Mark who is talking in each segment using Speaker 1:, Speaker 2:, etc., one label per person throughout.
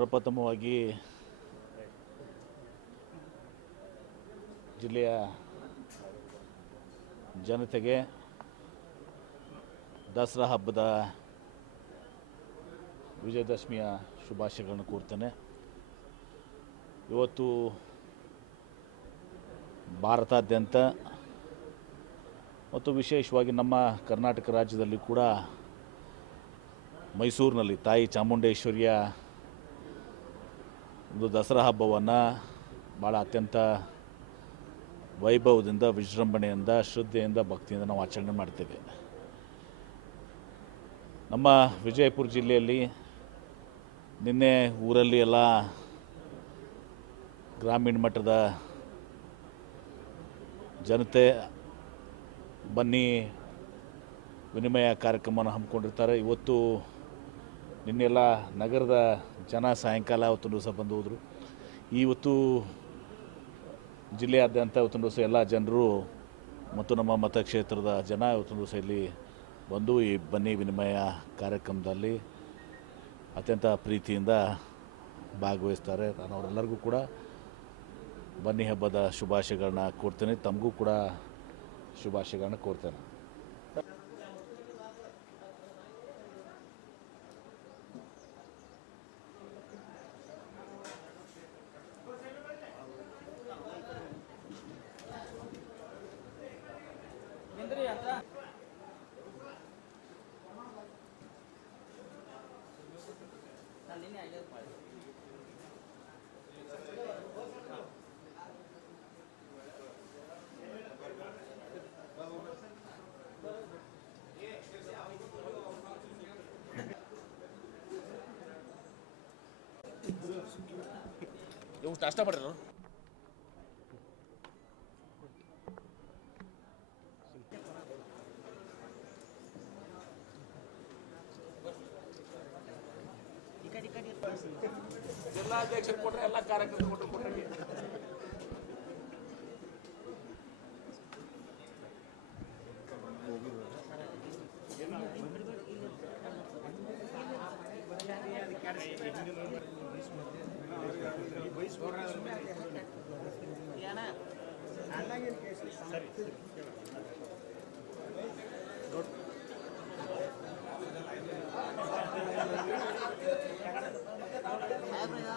Speaker 1: ಪ್ರಪ್ರಥಮವಾಗಿ ಜಿಲ್ಲೆಯ ಜನತೆಗೆ ದಸರಾ ಹಬ್ಬದ ವಿಜಯದಶಮಿಯ ಶುಭಾಶಯಗಳನ್ನು ಕೋರ್ತೇನೆ. ಇವತ್ತು ಭಾರತಾದ್ಯಂತ ಮತ್ತು ವಿಶೇಷವಾಗಿ ನಮ್ಮ ಕರ್ನಾಟಕ ರಾಜ್ಯದಲ್ಲಿ ಕೂಡ ಮೈಸೂರಿನಲ್ಲಿ ತಾಯಿ ಚಾಮುಂಡೇಶ್ವರಿಯ ಒಂದು ದಸರಾ ಹಬ್ಬವನ್ನು ಭಾಳ ಅತ್ಯಂತ ವೈಭವದಿಂದ, ವಿಜೃಂಭಣೆಯಿಂದ, ಶ್ರದ್ಧೆಯಿಂದ, ಭಕ್ತಿಯಿಂದ ನಾವು ಆಚರಣೆ ಮಾಡ್ತೇವೆ. ನಮ್ಮ ವಿಜಯಪುರ ಜಿಲ್ಲೆಯಲ್ಲಿ ನಿನ್ನೆ ಊರಲ್ಲಿ ಎಲ್ಲ ಗ್ರಾಮೀಣ ಮಟ್ಟದ ಜನತೆ ಬನ್ನಿ ವಿನಿಮಯ ಕಾರ್ಯಕ್ರಮವನ್ನು ಹಮ್ಮಿಕೊಂಡಿರ್ತಾರೆ. ಇವತ್ತು ನಿನ್ನೆಲ್ಲ ನಗರದ ಜನ ಸಾಯಂಕಾಲ ಅವತ್ತೊಂದು ದಿವಸ ಬಂದು ಹೋದರು. ಇವತ್ತು ಜಿಲ್ಲೆಯಾದ್ಯಂತ ಇವತ್ತೊಂದು ದಿವಸ ಎಲ್ಲ ಜನರು ಮತ್ತು ನಮ್ಮ ಮತಕ್ಷೇತ್ರದ ಜನ ಇವತ್ತೊಂದು ದಿವಸ ಇಲ್ಲಿ ಬಂದು ಈ ಬನ್ನಿ ವಿನಿಮಯ ಕಾರ್ಯಕ್ರಮದಲ್ಲಿ ಅತ್ಯಂತ ಪ್ರೀತಿಯಿಂದ ಭಾಗವಹಿಸ್ತಾರೆ. ನಾನು ಅವರೆಲ್ಲರಿಗೂ ಕೂಡ ಬನ್ನಿ ಹಬ್ಬದ ಶುಭಾಶಯಗಳನ್ನ ಕೋರ್ತೇನೆ. ತಮಗೂ ಕೂಡ ಶುಭಾಶಯಗಳನ್ನ ಕೋರ್ತೇನೆ.
Speaker 2: ಇವು ನಾಷ್ಟ ಜಿಲ್ಲಾಧ್ಯಕ್ಷರು ಕೊಟ್ರೆ ಎಲ್ಲ ಕಾರ್ಯಕ್ರಮ ಕೊಟ್ಟರು ಕೊಟ್ಟರೆ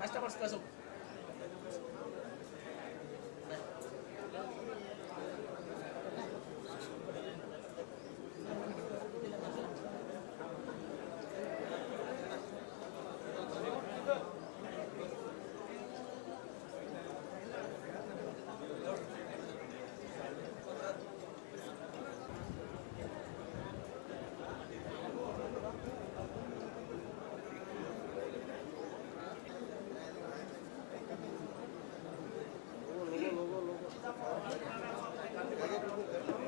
Speaker 2: ನಾಷ್ಟ ಮಾಡಿಸ್ಕಳ್ಸು